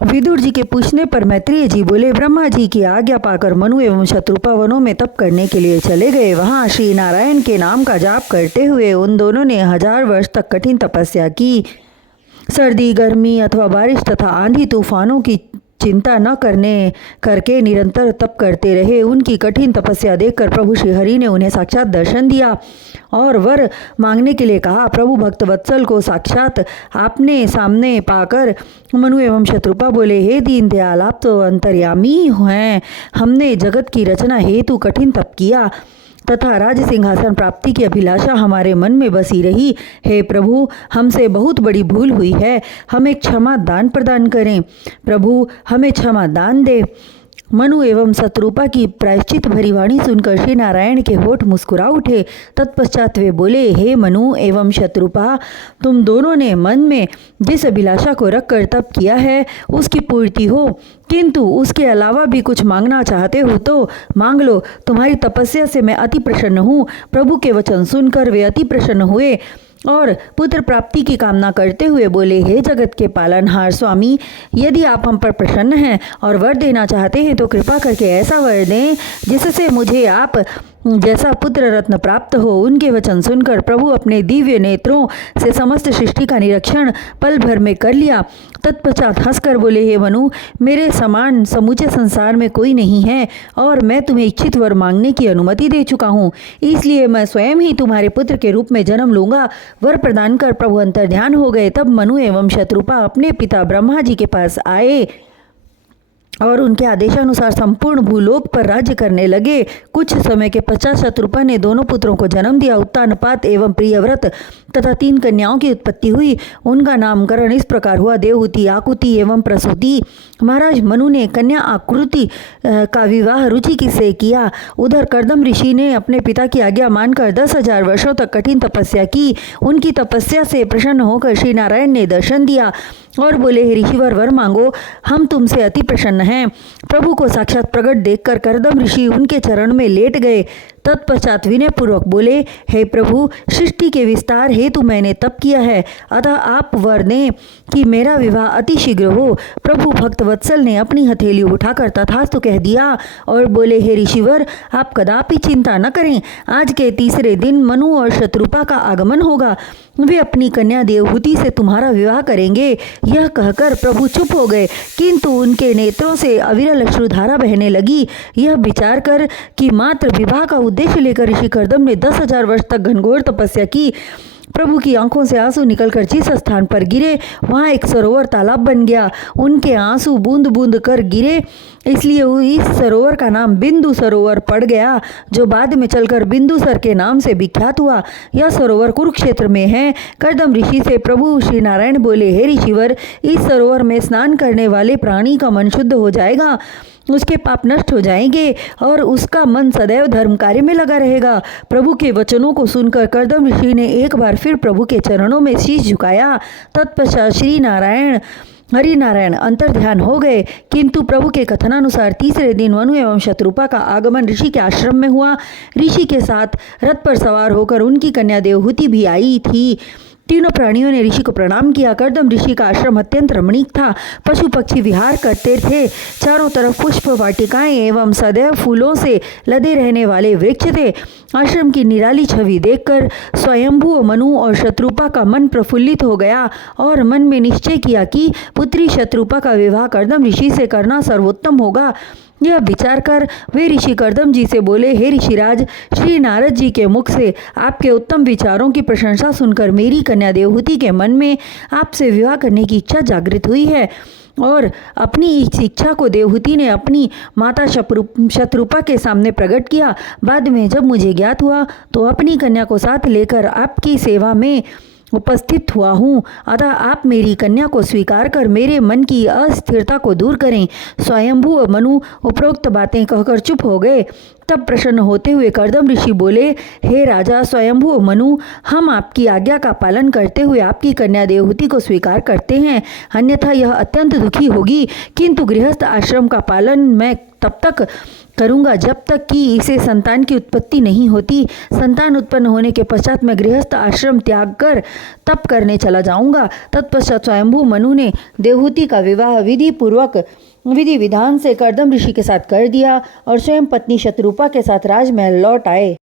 विदुर जी के पूछने पर मैत्रेय जी बोले, ब्रह्मा जी की आज्ञा पाकर मनु एवं शत्रुपा वनों में तप करने के लिए चले गए। वहां श्री नारायण के नाम का जाप करते हुए उन दोनों ने 1000 वर्ष तक कठिन तपस्या की। सर्दी, गर्मी अथवा बारिश तथा आंधी तूफानों की चिंता न करके निरंतर तप करते रहे। उनकी कठिन तपस्या देखकर प्रभु श्री हरि ने उन्हें साक्षात दर्शन दिया और वर मांगने के लिए कहा। प्रभु भक्त वत्सल को साक्षात आपने सामने पाकर मनु एवं शत्रुपा बोले, हे दीन दयाल, आप तो अंतर्यामी हैं। हमने जगत की रचना हेतु कठिन तप किया तथा राज सिंहासन प्राप्ति की अभिलाषा हमारे मन में बसी रही। हे प्रभु, हमसे बहुत बड़ी भूल हुई है, हमें क्षमा दान प्रदान करें। प्रभु, हमें क्षमा दान दे। मनु एवं शत्रुपा की प्रायश्चित भरी वाणी सुनकर श्री नारायण के होठ मुस्कुरा उठे। तत्पश्चात वे बोले, हे मनु एवं शत्रुपा, तुम दोनों ने मन में जिस अभिलाषा को रखकर तप किया है उसकी पूर्ति हो, किंतु उसके अलावा भी कुछ मांगना चाहते हो तो मांग लो। तुम्हारी तपस्या से मैं अति प्रसन्न हूँ। प्रभु के वचन सुनकर वे अति प्रसन्न हुए और पुत्र प्राप्ति की कामना करते हुए बोले, हे जगत के पालनहार स्वामी, यदि आप हम पर प्रसन्न हैं और वर देना चाहते हैं तो कृपा करके ऐसा वर दें जिससे मुझे आप जैसा पुत्र रत्न प्राप्त हो। उनके वचन सुनकर प्रभु अपने दिव्य नेत्रों से समस्त सृष्टि का निरीक्षण पल भर में कर लिया। तत्पश्चात हंसकर बोले, हे मनु, मेरे समान समूचे संसार में कोई नहीं है और मैं तुम्हें इच्छित वर मांगने की अनुमति दे चुका हूँ, इसलिए मैं स्वयं ही तुम्हारे पुत्र के रूप में जन्म लूंगा। वर प्रदान कर प्रभु अंतर्ध्यान हो गए। तब मनु एवं शत्रुपा अपने पिता ब्रह्मा जी के पास आए और उनके आदेशानुसार संपूर्ण भूलोक पर राज्य करने लगे। कुछ समय के पश्चात शत्रुपा ने दोनों पुत्रों को जन्म दिया। उत्तानपाद एवं प्रियव्रत तथा 3 कन्याओं की उत्पत्ति हुई। उनका नामकरण इस प्रकार हुआ, देवहूति, आकुति एवं प्रसूति। महाराज मनु ने कन्या आकृति का विवाह रुचि से किया। उधर कर्दम ऋषि ने अपने पिता की आज्ञा मानकर 10,000 वर्षों तक कठिन तपस्या की। उनकी तपस्या से प्रसन्न होकर श्री नारायण ने दर्शन दिया और बोले, हे ऋषिवर, वर मांगो, हम तुमसे अति प्रसन्न हैं। प्रभु को साक्षात प्रकट देखकर कर्दम ऋषि उनके चरण में लेट गए। तत्पश्चात विनय पूर्वक बोले, हे प्रभु, सृष्टि के विस्तार हेतु मैंने तप किया है, अतः आप वर दें कि मेरा विवाह अति शीघ्र हो। प्रभु भक्त वत्सल ने अपनी हथेली उठाकर तथास्तु कह दिया और बोले, हे ऋषिवर, आप कदापि चिंता न करें। आज के तीसरे दिन मनु और शत्रुपा का आगमन होगा। वे अपनी कन्या देवहूति से तुम्हारा विवाह करेंगे। यह कहकर प्रभु चुप हो गए, किंतु उनके नेत्रों से अविरल अश्रुधारा बहने लगी। यह विचार कर कि मात्र विवाह का उद्देश्य लेकर ऋषि कर्दम ने 10,000 वर्ष तक घनघोर तपस्या की। प्रभु की आंखों से आंसू निकलकर जिस स्थान पर गिरे वहाँ एक सरोवर तालाब बन गया। उनके आंसू बूंद बूंद कर गिरे, इसलिए इस सरोवर का नाम बिंदु सरोवर पड़ गया, जो बाद में चलकर बिंदुसर के नाम से विख्यात हुआ। यह सरोवर कुरुक्षेत्र में है। कर्दम ऋषि से प्रभु श्री नारायण बोले, हे ऋषिवर, इस सरोवर में स्नान करने वाले प्राणी का मन शुद्ध हो जाएगा, उसके पाप नष्ट हो जाएंगे और उसका मन सदैव धर्म कार्य में लगा रहेगा। प्रभु के वचनों को सुनकर कर्दम ऋषि ने एक बार फिर प्रभु के चरणों में शीश झुकाया। तत्पश्चात श्री नारायण हरि नारायण अंतर्ध्यान हो गए। किंतु प्रभु के कथनानुसार तीसरे दिन मनु एवं शत्रुपा का आगमन ऋषि के आश्रम में हुआ। ऋषि के साथ रथ पर सवार होकर उनकी कन्या देवहूति भी आई थी। तीनों प्राणियों ने ऋषि को प्रणाम किया। कर्दम ऋषि का आश्रम अत्यंत रमणीक था। पशु पक्षी विहार करते थे। चारों तरफ पुष्प वाटिकाएं एवं सदैव फूलों से लदे रहने वाले वृक्ष थे। आश्रम की निराली छवि देखकर स्वयंभू मनु और शत्रुपा का मन प्रफुल्लित हो गया और मन में निश्चय किया कि पुत्री शत्रुपा का विवाह कर्दम ऋषि से करना सर्वोत्तम होगा। यह विचार कर वे ऋषि कर्दम जी से बोले, हे ऋषिराज, श्री नारद जी के मुख से आपके उत्तम विचारों की प्रशंसा सुनकर मेरी कन्या देवहूति के मन में आपसे विवाह करने की इच्छा जागृत हुई है। और अपनी इस इच्छा को देवहूति ने अपनी माता शत्रुपा के सामने प्रकट किया। बाद में जब मुझे ज्ञात हुआ तो अपनी कन्या को साथ लेकर आपकी सेवा में उपस्थित हुआ हूँ, अतः आप मेरी कन्या को स्वीकार कर मेरे मन की अस्थिरता को दूर करें। स्वयंभू मनु उपरोक्त बातें कहकर चुप हो गए। तब प्रसन्न होते हुए कर्दम ऋषि बोले, हे राजा स्वयंभू मनु, हम आपकी आज्ञा का पालन करते हुए आपकी कन्या देवहूति को स्वीकार करते हैं, अन्यथा यह अत्यंत दुखी होगी। किंतु गृहस्थ आश्रम का पालन मैं तब तक करूंगा जब तक कि इसे संतान की उत्पत्ति नहीं होती। संतान उत्पन्न होने के पश्चात मैं गृहस्थ आश्रम त्याग कर तप करने चला जाऊंगा। तत्पश्चात स्वयंभू मनु ने देवहूति का विवाह विधि विधान से कर्दम ऋषि के साथ कर दिया और स्वयं पत्नी शतरूपा के साथ राजमहल लौट आए।